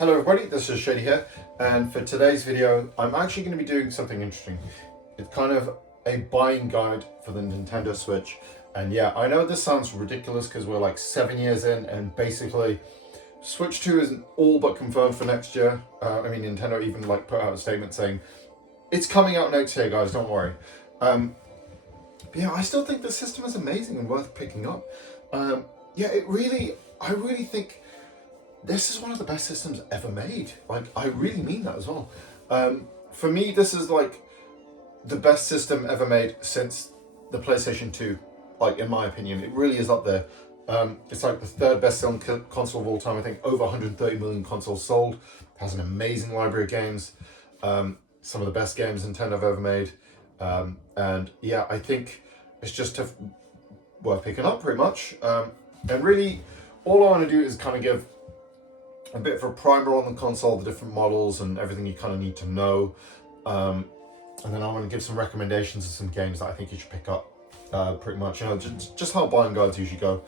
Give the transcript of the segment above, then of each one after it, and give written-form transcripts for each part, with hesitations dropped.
Hello everybody, this is Shady here, and for today's video I'm actually going to be doing something interesting. It's kind of a buying guide for the Nintendo Switch, and yeah, I know this sounds ridiculous because we're like 7 years in and basically Switch 2 isn't all but confirmed for next year. Nintendo even like put out a statement saying it's coming out next year, guys, don't worry. But yeah, I still think the system is amazing and worth picking up. I really think this is one of the best systems ever made. Like, I really mean that as well. For me, this is like the best system ever made since the PlayStation 2. Like, in my opinion, it really is up there. It's like the third best-selling console of all time. I think over 130 million consoles sold. It has an amazing library of games. Some of the best games Nintendo have ever made. And yeah, I think it's just worth picking up pretty much. And really, all I want to do is kind of give a bit of a primer on the console, the different models and everything you kind of need to know. And then I'm going to give some recommendations of some games that I think you should pick up, pretty much, just how buying guides usually go.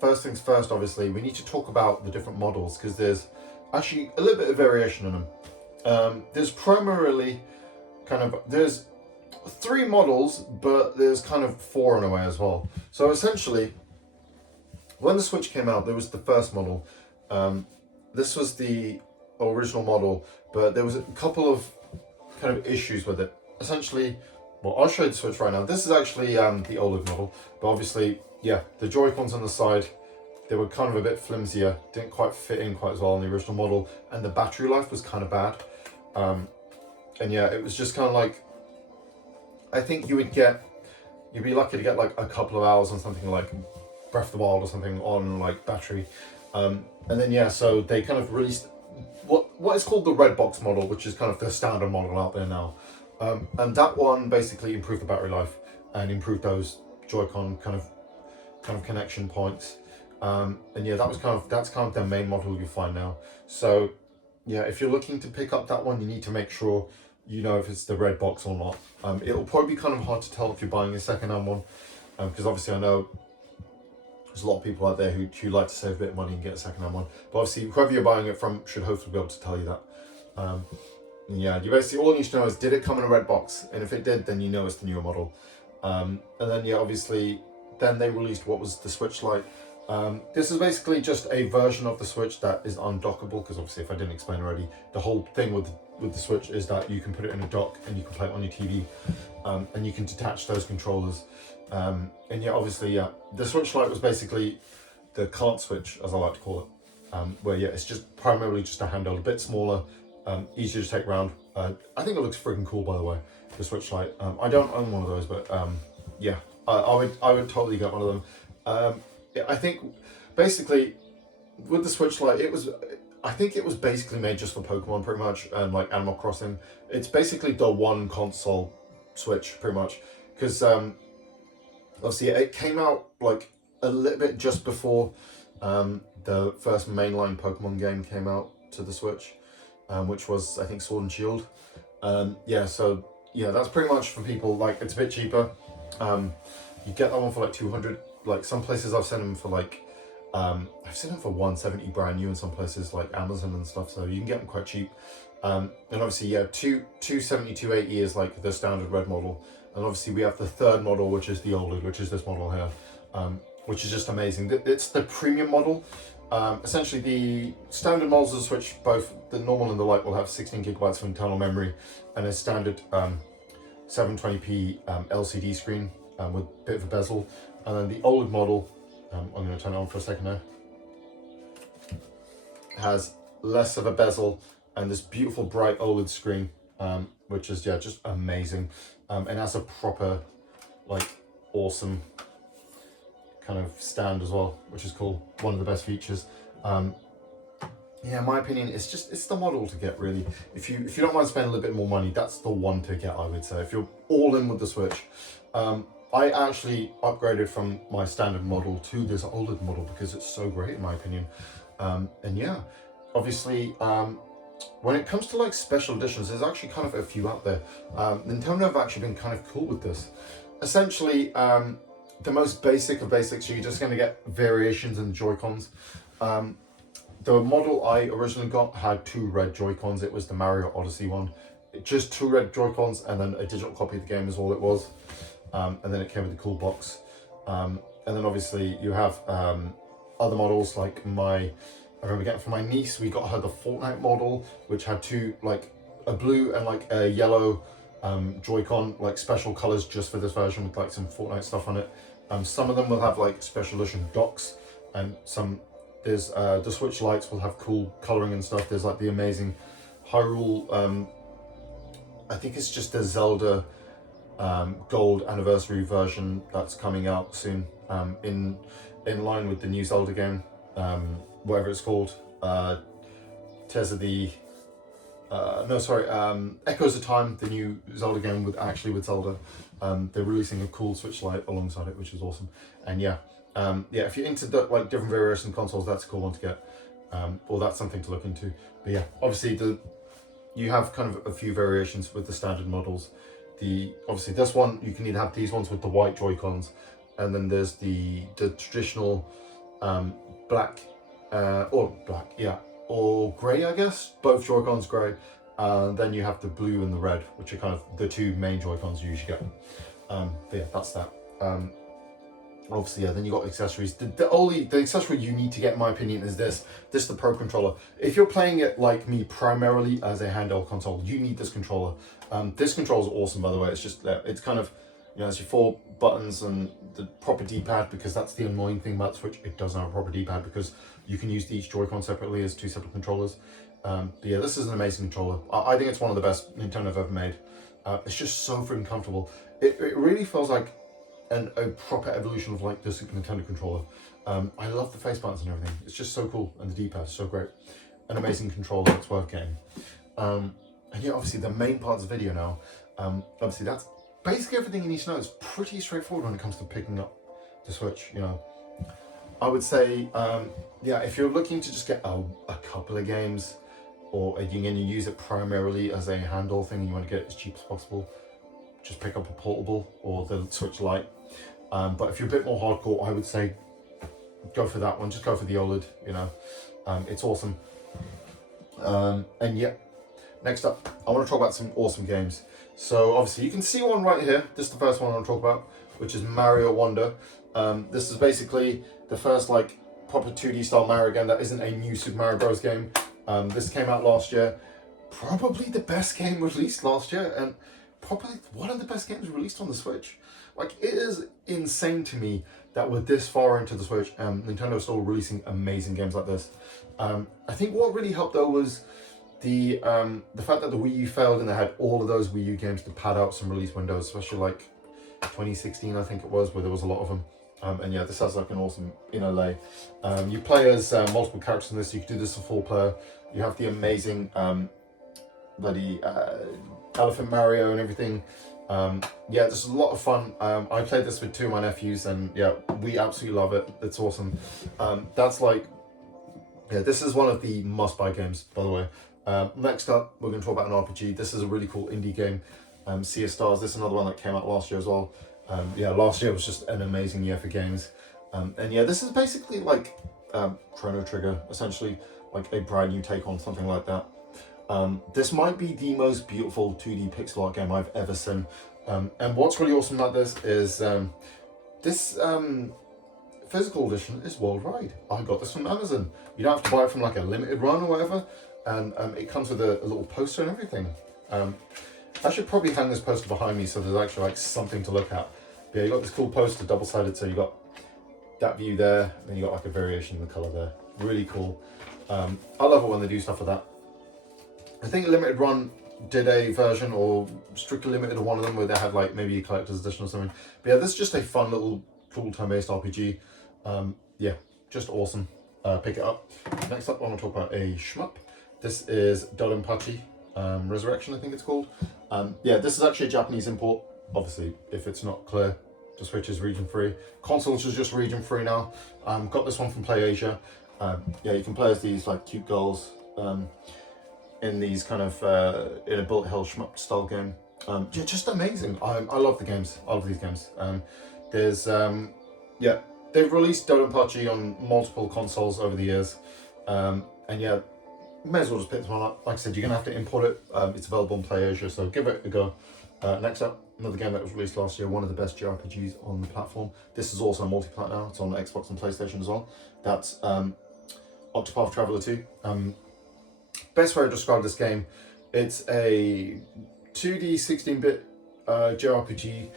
First things first, obviously, we need to talk about the different models because there's actually a little bit of variation in them. There's primarily there's 3 models, but there's kind of 4 in a way as well. So essentially, when the Switch came out, there was the first model. This was the original model, but there was a couple of kind of issues with it. Essentially, well, I'll show you the Switch right now. This is actually the OLED model, but obviously, yeah, the Joy-Cons on the side, they were kind of a bit flimsier, didn't quite fit in quite as well in the original model, and the battery life was kind of bad. And yeah, it was just kind of like, I think you'd be lucky to get like a couple of hours on something like Breath of the Wild or something on like battery. And then yeah, so they kind of released what is called the red box model, which is kind of the standard model out there now. And that one basically improved the battery life and improved those Joy-Con kind of connection points. And yeah, that's kind of the main model you find now. So yeah, if you're looking to pick up that one, you need to make sure you know if it's the red box or not. It'll probably be kind of hard to tell if you're buying a second-hand one, because obviously I know there's a lot of people out there who like to save a bit of money and get a second-hand one. But obviously, whoever you're buying it from should hopefully be able to tell you that. Yeah, you basically, all you need to know is, did it come in a red box? And if it did, then you know it's the newer model. And then, yeah, obviously, then they released what was the Switch Lite. This is basically just a version of the Switch that is undockable, because obviously, if I didn't explain already, the whole thing with the Switch is that you can put it in a dock and you can play it on your TV, and you can detach those controllers. And yeah, obviously, yeah, the Switch Lite was basically the cart Switch, as I like to call it, where yeah, it's just primarily just a handheld, a bit smaller, easier to take around. I think it looks freaking cool, by the way, the Switch Lite. I don't own one of those, but yeah, I would totally get one of them. I think basically with the Switch Lite, I think it was basically made just for Pokemon, pretty much, and like Animal Crossing. It's basically the one console Switch, pretty much, because obviously it came out like a little bit just before the first mainline Pokemon game came out to the Switch, which was, I think, Sword and Shield. Yeah, so yeah, that's pretty much for people, like, it's a bit cheaper. You get that one for like 200. Like, some places I've seen them for like I've seen them for 170 brand new in some places like Amazon and stuff, so you can get them quite cheap. And obviously, yeah, 270, 280 is like the standard red model. And obviously we have the third model, which is the OLED, which is this model here, which is just amazing. It's the premium model. Essentially, the standard models of the Switch, both the normal and the Lite, will have 16 gigabytes of internal memory and a standard 720p LCD screen with a bit of a bezel. And then the OLED model, I'm going to turn it on for a second now, has less of a bezel and this beautiful bright OLED screen, which is, yeah, just amazing. And has a proper, like, awesome kind of stand as well, which is cool. One of the best features. Yeah, in my opinion, it's the model to get, really. If you don't mind spending a little bit more money, that's the one to get, I would say. If you're all in with the Switch. I actually upgraded from my standard model to this OLED model because it's so great, in my opinion. And yeah, obviously, when it comes to like special editions, there's actually kind of a few out there. Nintendo have actually been kind of cool with this. Essentially, the most basic of basics. You're just going to get variations in the Joy-Cons. The model I originally got had 2 red Joy-Cons. It was the Mario Odyssey one. Just 2 red Joy-Cons and then a digital copy of the game is all it was. And then it came with a cool box. And then obviously you have other models like I remember getting for my niece, we got her the Fortnite model, which had 2, like a blue and like a yellow Joy-Con, like special colors just for this version with like some Fortnite stuff on it. Some of them will have like special edition docks, and there's the Switch lights will have cool coloring and stuff. There's like the amazing Hyrule, I think it's just the Zelda gold anniversary version that's coming out soon, in line with the new Zelda game, whatever it's called, Tears of the Echoes of Time, the new Zelda game with Zelda. They're releasing a cool Switch Lite alongside it, which is awesome. And yeah, if you're into like different variation consoles, that's a cool one to get, or that's something to look into. But yeah, obviously you have kind of a few variations with the standard models. Obviously this one, you can either have these ones with the white Joy-Cons, and then there's the traditional black or grey, I guess. Both Joy-Cons grey. Then you have the blue and the red, which are kind of the 2 main Joy-Cons you usually get. But yeah, that's that. Obviously, yeah, then you got accessories. The accessory you need to get, in my opinion, is this the Pro Controller. If you're playing it like me, primarily as a handheld console, you need this controller. This controller is awesome, by the way. It's just, it's kind of, it's your 4 buttons and the proper D-pad, because that's the annoying thing about the Switch. It doesn't have a proper D-pad because you can use each Joy-Con separately as 2 separate controllers. But yeah, this is an amazing controller. I think it's one of the best Nintendo have ever made. It's just so freaking comfortable. It really feels like a proper evolution of like the Super Nintendo controller. I love the face buttons and everything. It's just so cool, and the D-pad is so great. An amazing controller. It's worth getting. And yeah, obviously the main part of the video now. Obviously that's basically everything you need to know. It's pretty straightforward when it comes to picking up the Switch. I would say, yeah, if you're looking to just get a couple of games, or you're going to use it primarily as a handheld thing, and you want to get it as cheap as possible, just pick up a portable or the Switch Lite. But if you're a bit more hardcore, I would say go for that one. Just go for the OLED, it's awesome. And yeah, next up, I want to talk about some awesome games. So obviously you can see one right here. This is the first one I want to talk about, which is Mario Wonder. This is basically the first like proper 2D style Mario game that isn't a new Super Mario Bros. Game. This came out last year. Probably the best game released last year, and probably one of the best games released on the Switch. Like, it is insane to me that we're this far into the Switch, Nintendo is still releasing amazing games like this. I think what really helped though was the fact that the Wii U failed, and they had all of those Wii U games to pad out some release windows, especially like 2016, I think it was, where there was a lot of them. And yeah, this has like an awesome lay. You play as multiple characters in this. You can do this for 4-player. You have the amazing bloody Elephant Mario and everything. Yeah, this is a lot of fun. I played this with 2 of my nephews, and yeah, we absolutely love it. It's awesome. That's like, yeah, this is one of the must-buy games, by the way. Next up, we're going to talk about an RPG. This is a really cool indie game, Sea of Stars. This is another one that came out last year as well. Yeah, last year was just an amazing year for games. And yeah, this is basically like Chrono Trigger, essentially, like a brand new take on something like that. This might be the most beautiful 2D pixel art game I've ever seen. And what's really awesome about this is this physical edition is worldwide. I got this from Amazon. You don't have to buy it from like a limited run or whatever. And it comes with a little poster and everything. I should probably hang this poster behind me so there's actually like something to look at. But yeah, you got this cool poster, double-sided, so you got that view there, and you got like a variation in the color there. Really cool. I love it when they do stuff like that. I think Limited Run did a version, or strictly limited one of them, where they had like maybe a collector's edition or something. But yeah, this is just a fun little cool turn-based RPG. Yeah, just awesome. Pick it up. Next up, I want to talk about a shmup. This is Dodonpachi Resurrection, I think it's called. Yeah, this is actually a Japanese import. Obviously, if it's not clear, the Switch is region free. Consoles is just region free now. Got this one from PlayAsia. Yeah, you can play as these like cute girls in these kind of in a bullet hell shmup style game. Yeah, just amazing. I love the games. I love these games. There's yeah, they've released Dodonpachi on multiple consoles over the years, and yeah, may as well just pick this one up. Like I said, you're gonna have to import it. It's available on PlayAsia, so give it a go. Next up, another game that was released last year, one of the best JRPGs on the platform. This is also multi-plat now. It's on Xbox and PlayStation as well. That's Octopath Traveler 2. Best way to describe this game, it's a 2D 16-bit JRPG,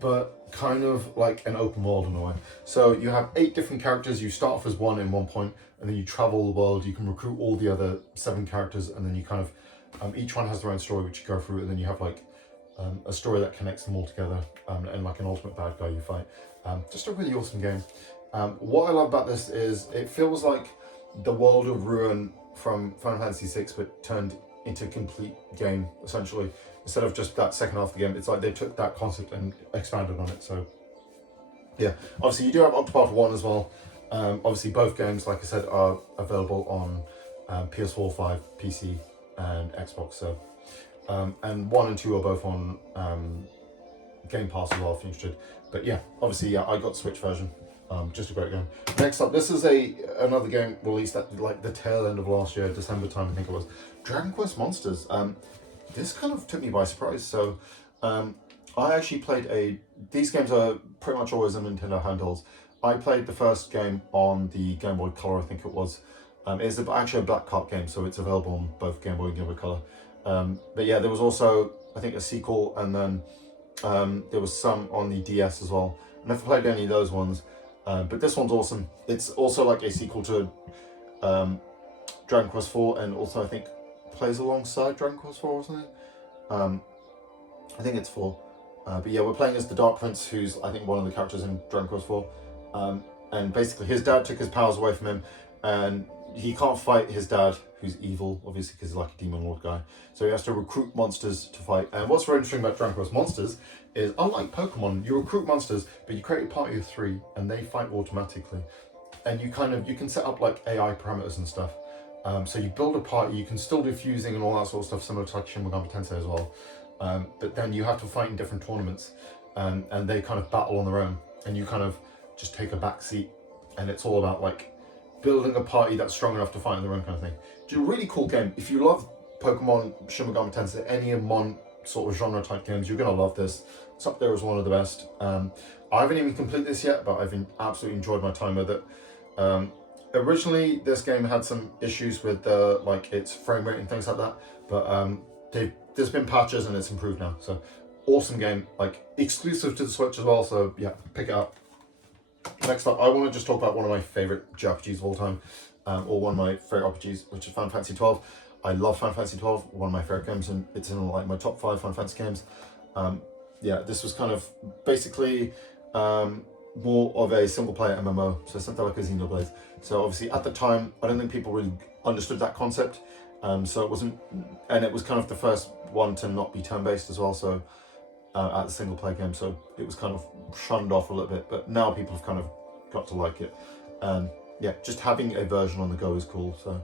but kind of like an open world in a way. So you have 8 different characters. You start off as one in one point, and then you travel the world. You can recruit all the other 7 characters, and then you kind of each one has their own story which you go through, and then you have like a story that connects them all together, and like an ultimate bad guy you fight. Just a really awesome game. What I love about this is it feels like the world of Ruin from Final Fantasy VI, but turned into a complete game, essentially. Instead of just that second half of the game, it's like they took that concept and expanded on it. So yeah, obviously you do have Octopath 1 as well. Obviously both games, like I said, are available on PS4, 5, PC and Xbox. So and 1 and 2 are both on Game Pass as well if you're interested. But yeah, obviously yeah, I got the Switch version. Just a great game. Next up, this is another game released at like the tail end of last year, December time I think it was. Dragon Quest Monsters. This kind of took me by surprise. So I actually played these games are pretty much always on Nintendo handhelds. I played the first game on the Game Boy Color, I think it was. It's actually a Black Cart game, so it's available on both Game Boy and Game Boy Color. But yeah, there was also, I think, a sequel, and then there was some on the DS as well. I never played any of those ones. But this one's awesome. It's also like a sequel to Dragon Quest 4, and also I think plays alongside Dragon Quest 4 or something. I think it's 4. But yeah, we're playing as the Dark Prince, who's I think one of the characters in Dragon Quest 4. And basically his dad took his powers away from him, and he can't fight his dad, who's evil, obviously, because he's like a demon lord guy. So he has to recruit monsters to fight. And what's very interesting about Dragon Quest Monsters is, unlike Pokemon, you recruit monsters, but you create a party of 3, and they fight automatically. And you can set up like AI parameters and stuff. So you build a party, you can still do fusing and all that sort of stuff, similar to like Shin Megami Tensei as well. But then you have to fight in different tournaments, and they kind of battle on their own, and you kind of just take a back seat, and it's all about like building a party that's strong enough to fight on their own kind of thing. It's a really cool game. If you love Pokemon, Shin Megami Tensei, any Mon sort of genre type games, you're gonna love this. It's up there as one of the best. I haven't even completed this yet, but I've absolutely enjoyed my time with it. Originally, this game had some issues with like its frame rate and things like that, but there's been patches and it's improved now. So awesome game, like exclusive to the Switch as well. So yeah, pick it up. Next up, I want to just talk about one of my favorite JRPGs of all time, or one of my favorite RPGs, which is Final Fantasy 12. I love Final Fantasy 12, one of my favorite games, and it's in like my top 5 Final Fantasy games. Yeah, this was kind of basically more of a single player MMO, so something like a Xenoblade. So obviously at the time, I don't think people really understood that concept. So it wasn't, and it was kind of the first one to not be turn-based as well. So at the single player game, so it was kind of shunned off a little bit. But now people have kind of got to like it. Yeah, just having a version on the go is cool. So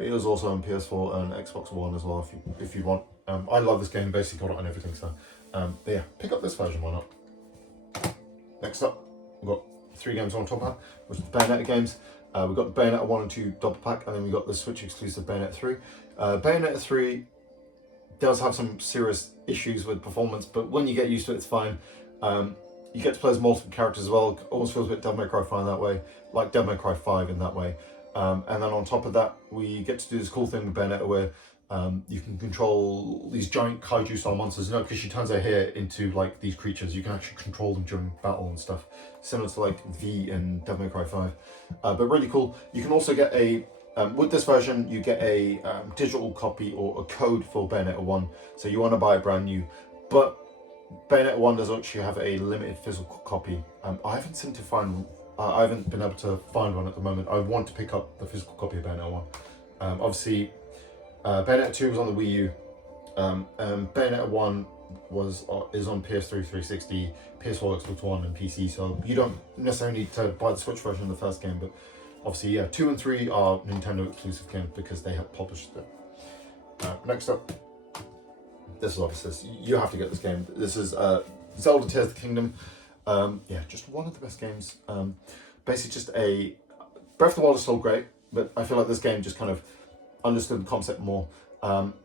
it was also on PS4 and Xbox One as well, if you want. I love this game, basically got it on everything. So but yeah, pick up this version, why not? Next up, we've got 3 games on top of that, which is the Bayonetta games. We've got the Bayonetta 1 and 2 double pack, and then we've got the Switch exclusive Bayonetta 3. Bayonetta 3 does have some serious issues with performance, but when you get used to it, it's fine. You get to play as multiple characters as well. Almost feels a bit Devil May Cry 5 in that way, like Devil May Cry 5 in that way. And then on top of that, we get to do this cool thing with Bayonetta where you can control these giant kaiju style monsters, because she turns her hair into like these creatures. You can actually control them during battle and stuff, similar to like V in Devil May Cry 5. But really cool. You can also get with this version, you get a digital copy or a code for Bayonetta 1. So you want to buy it brand new, but Bayonetta 1 does actually have a limited physical copy. I haven't seemed to find. I haven't been able to find one at the moment. I want to pick up the physical copy of Bayonetta 1. Obviously, Bayonetta 2 was on the Wii U. Bayonetta 1 is on PS3, 360, PS4, Xbox One, and PC. So you don't necessarily need to buy the Switch version of the first game, but obviously, yeah, 2 and 3 are Nintendo exclusive games because they have published them. Next up, this is obviously, you have to get this game. This is Zelda Tears of the Kingdom. Yeah, just one of the best games. Basically, just a Breath of the Wild is still great, but I feel like this game just kind of understood the concept more.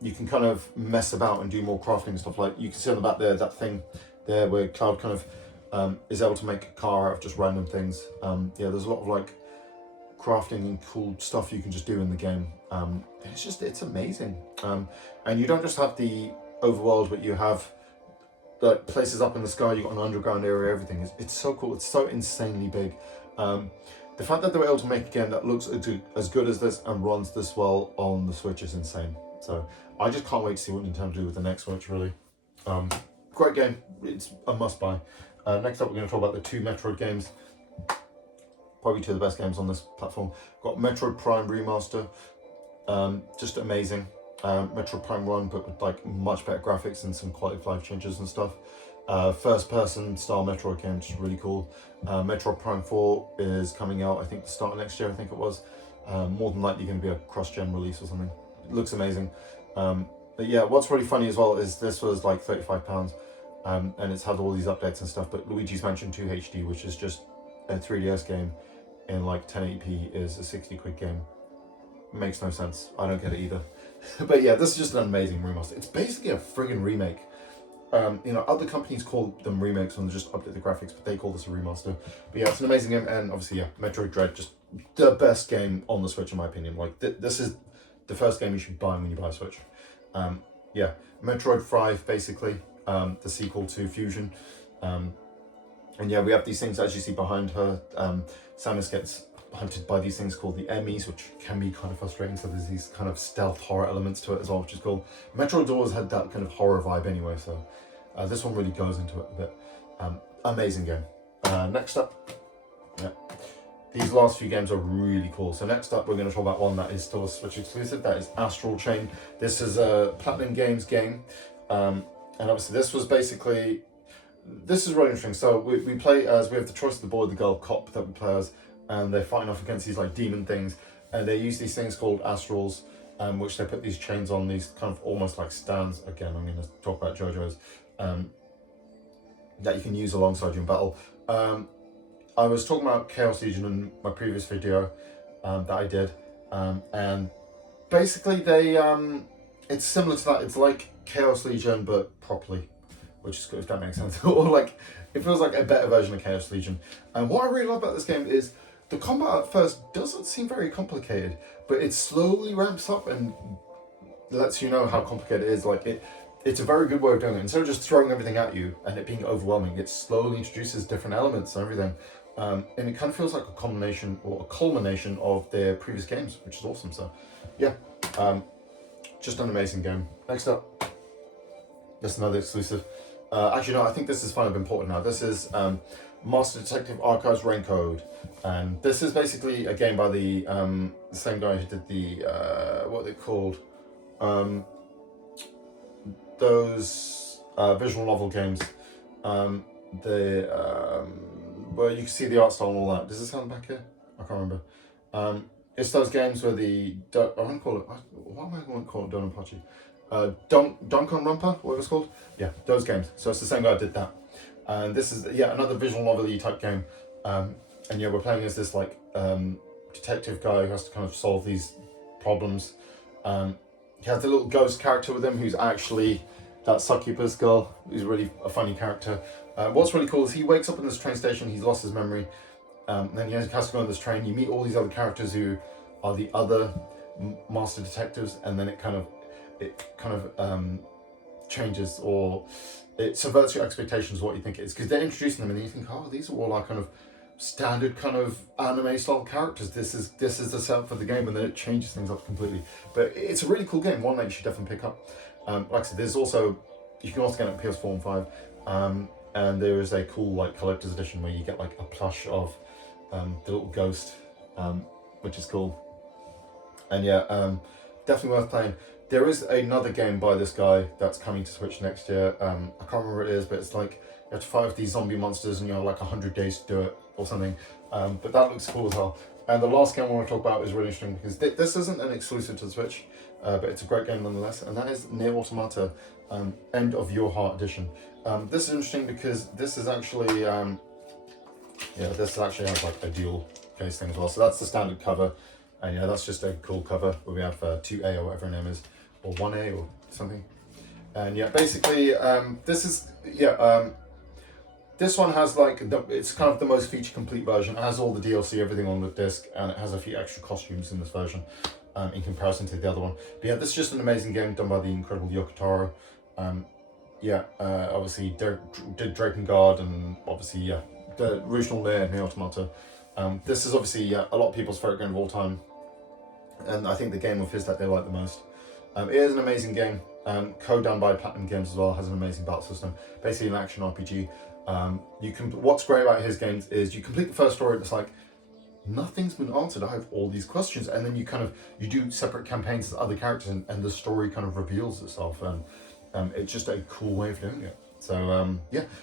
You can kind of mess about and do more crafting and stuff. Like you can see on the back there, that thing there where Cloud kind of is able to make a car out of just random things. Yeah, there's a lot of like crafting and cool stuff you can just do in the game. It's amazing. And you don't just have the overworld, but you have like places up in the sky. You've got an underground area. Everything it's so cool. It's so insanely big. The fact that they were able to make a game that looks as good as this and runs this well on the Switch is insane. So I just can't wait to see what Nintendo do with the next Switch, really. Great game. It's a must-buy. Next up, we're going to talk about the two Metroid games. Probably two of the best games on this platform. Got Metroid Prime Remaster. Just amazing. Metroid Prime 1, but with like much better graphics and some quality of life changes and stuff. First-person style Metroid game, which is really cool. Metroid Prime 4 is coming out, I think, the start of next year, I think it was. More than likely going to be a cross-gen release or something. It looks amazing. But yeah, what's really funny as well is this was like £35, and it's had all these updates and stuff, but Luigi's Mansion 2 HD, which is just a 3DS game in like 1080p, is a 60 quid game. Makes no sense. I don't get it either. But yeah, this is just an amazing remaster. It's basically a friggin' remake. Other companies call them remakes when they just update the graphics, but they call this a remaster. But yeah, it's an amazing game, and obviously, yeah, Metroid Dread, just the best game on the Switch in my opinion. Like, this is the first game you should buy when you buy a Switch. Yeah, Metroid 5, basically, the sequel to Fusion. And yeah, we have these things, as you see behind her, Samus gets hunted by these things called the Emmys, which can be kind of frustrating, so there's these kind of stealth horror elements to it as well, which is cool. Metroid always had that kind of horror vibe anyway, so this one really goes into it a bit. Amazing game. Next up, yeah, these last few games are really cool. So next up, we're going to talk about one that is still a Switch exclusive, that is Astral Chain. This is a Platinum Games game, and obviously this was basically, this is really interesting. So we play as, we have the choice of the boy or the girl cop that we play as, and they're fighting off against these like demon things, and they use these things called astrals, which they put these chains on, these kind of almost like stands. Again, I'm going to talk about JoJo's, that you can use alongside you in battle. I was talking about Chaos Legion in my previous video that I did, and basically they it's similar to that. It's like Chaos Legion but properly, which is good, if that makes sense. Or like, it feels like a better version of Chaos Legion. And what I really love about this game is the combat at first doesn't seem very complicated, but it slowly ramps up and lets you know how complicated it is. Like it's a very good way of doing it. Instead of just throwing everything at you and it being overwhelming, it slowly introduces different elements and everything. And it kind of feels like a combination or a culmination of their previous games, which is awesome. So yeah, just an amazing game. Next up, just another exclusive. Actually, no, I think this is kind of important now. This is Master Detective Archives Raincode. And this is basically a game by the same guy who did the, what are they called? Those visual novel games. Where you can see the art style and all that. Does it sound back here? I can't remember. It's those games where I want to call it, what am I going to call it? Donpachi. Danganronpa, whatever it's called. Yeah, those games. So it's the same guy who did that. And this is, yeah, another visual novel-y type game. And yeah, we're playing as this like detective guy who has to kind of solve these problems. He has the little ghost character with him who's actually that succubus girl, who's really a funny character. What's really cool is he wakes up in this train station, he's lost his memory, then he has to go on this train, you meet all these other characters who are the other master detectives, and then it kind of changes, or it subverts your expectations of what you think it is, because they're introducing them and you think, oh, these are all like kind of standard kind of anime style characters, this is the setup for the game, and then it changes things up completely. But it's a really cool game, one that you should definitely pick up. Like I said, there's also, you can also get it on PS4 and 5, and there is a cool like collector's edition where you get like a plush of the little ghost, which is cool. And yeah, definitely worth playing. There is another game by this guy that's coming to Switch next year. I can't remember what it is, but it's like you have to fight with these zombie monsters and you have like 100 days to do it or something. But that looks cool as well. And the last game I want to talk about is really interesting because this isn't an exclusive to the Switch, but it's a great game nonetheless, and that is Nier Automata End of Your Heart Edition. This is interesting because this is actually, this actually has like a dual case thing as well. So that's the standard cover, and yeah, that's just a cool cover where we have 2A or whatever her name is, or 1A or something. And yeah, basically, this is, this one has like, it's kind of the most feature complete version. It has all the DLC, everything on the disc, and it has a few extra costumes in this version in comparison to the other one. But yeah, this is just an amazing game done by the incredible Yoko Taro. Obviously did Drakengard, and obviously, the original Nier Automata. This is obviously a lot of people's favorite game of all time, and I think the game of his that they like the most. It is an amazing game. Co-done by Platinum Games as well, has an amazing battle system. Basically an action RPG. What's great about his games is you complete the first story, it's like, nothing's been answered, I have all these questions, and then you do separate campaigns with other characters, and the story kind of reveals itself, and it's just a cool way of doing it. So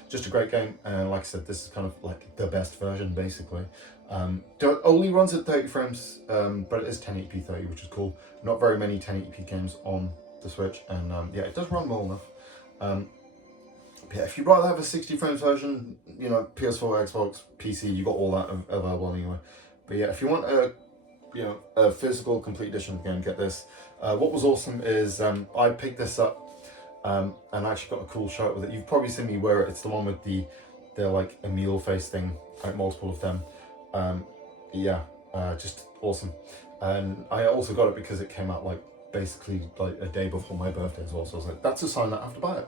just a great game, and like I said, this is kind of like the best version basically. It only runs at 30 frames, but it is 1080p 30, which is cool. Not very many 1080p games on the Switch, and it does run well enough. If you'd rather have a 60 frames version, PS4, Xbox, PC, you got all that available anyway. But yeah, if you want a physical complete edition of the game, get this. What was awesome is I picked this up and I actually got a cool shirt with it. You've probably seen me wear it. It's the one with the like Emil face thing, like multiple of them. Just awesome. And I also got it because it came out like basically like a day before my birthday as well. So I was like, that's a sign that I have to buy it.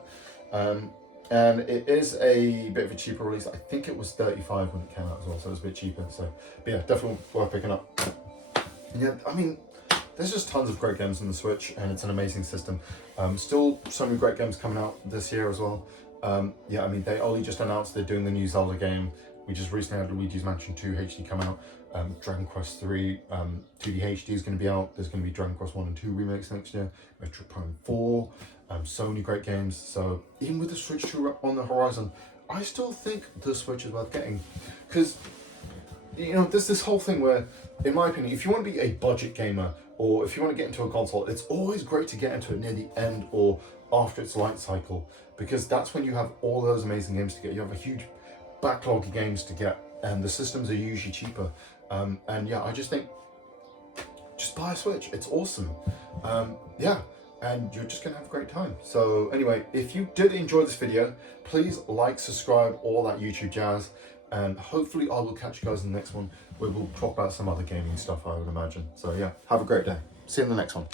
And it is a bit of a cheaper release. I think it was 35 when it came out as well, so it was a bit cheaper. So, but yeah, definitely worth picking up. Yeah, I mean, there's just tons of great games on the Switch, and it's an amazing system. Still so many great games coming out this year as well. They only just announced they're doing the new Zelda game. We just recently had Luigi's Mansion 2 HD come out. Dragon Quest 3 2D HD is going to be out. There's going to be Dragon Quest 1 and 2 remakes next year. Metroid Prime 4. So many great games. So even with the Switch 2 on the horizon, I still think the Switch is worth getting. Because, there's this whole thing where, in my opinion, if you want to be a budget gamer, or if you want to get into a console, it's always great to get into it near the end or after its life cycle. Because that's when you have all those amazing games to get. You have a huge backlog of games to get, and the systems are usually cheaper. I just think, just buy a Switch. It's awesome. And you're just gonna have a great time. So anyway, if you did enjoy this video, please like, subscribe, all that YouTube jazz, and hopefully I will catch you guys in the next one where we'll talk about some other gaming stuff, I would imagine. So yeah, have a great day. See you in the next one.